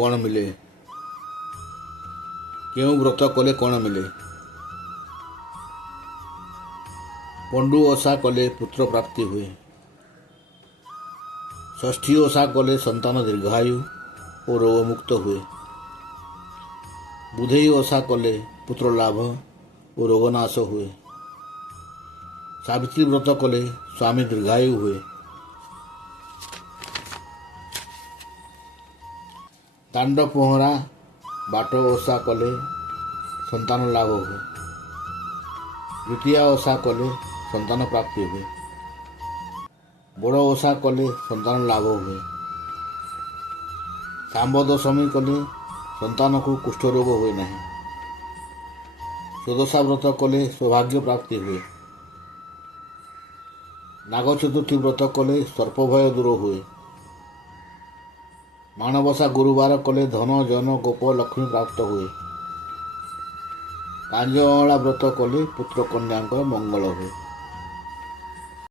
କ'ଣ ମିଳେ? କେଉଁ ବ୍ରତ କଲେ କ'ଣ ମିଳେ? ପଣ୍ଡୁ ଓଷା କଲେ ପୁତ୍ର ପ୍ରାପ୍ତି ହୁଏ। ଷଷ୍ଠୀ ଓଷା କଲେ ସନ୍ତାନ ଦୀର୍ଘାୟୁ ଓ ରୋଗମୁକ୍ତ ହୁଏ। ବୁଧେଇ ଓଷା କଲେ ପୁତ୍ର ଲାଭ ଓ ରୋଗନାଶ ହୁଏ। ସାବିତ୍ରୀ ବ୍ରତ କଲେ ସ୍ୱାମୀ ଦୀର୍ଘାୟୁ ହୁଏ। ଦାଣ୍ଡ ପହଁରା ବାଟ ଓଷା କଲେ ସନ୍ତାନ ଲାଭ ହୁଏ। ଦ୍ୱିତୀୟା ଓଷା କଲେ ସନ୍ତାନ ପ୍ରାପ୍ତି ହୁଏ। ବଡ଼ ଓଷା କଲେ ସନ୍ତାନ ଲାଭ ହୁଏ। ଶାମ୍ବ ଦଶମୀ କଲେ ସନ୍ତାନକୁ କୁଷ୍ଠରୋଗ ହୁଏ ନାହିଁ। ଷୋଡ଼ଶା ବ୍ରତ କଲେ ସୌଭାଗ୍ୟ ପ୍ରାପ୍ତି ହୁଏ। ନାଗ ଚତୁର୍ଥୀ ବ୍ରତ କଲେ ସର୍ପ ଭୟ ଦୂର ହୁଏ। ମାଣବସା ଗୁରୁବାର କଲେ ଧନ ଜନ ଗୋପ ଲକ୍ଷ୍ମୀ ପ୍ରାପ୍ତ ହୁଏ। କାଞ୍ଜଅଁଳା ବ୍ରତ କଲେ ପୁତ୍ର କନ୍ୟାଙ୍କ ମଙ୍ଗଳ ହୁଏ।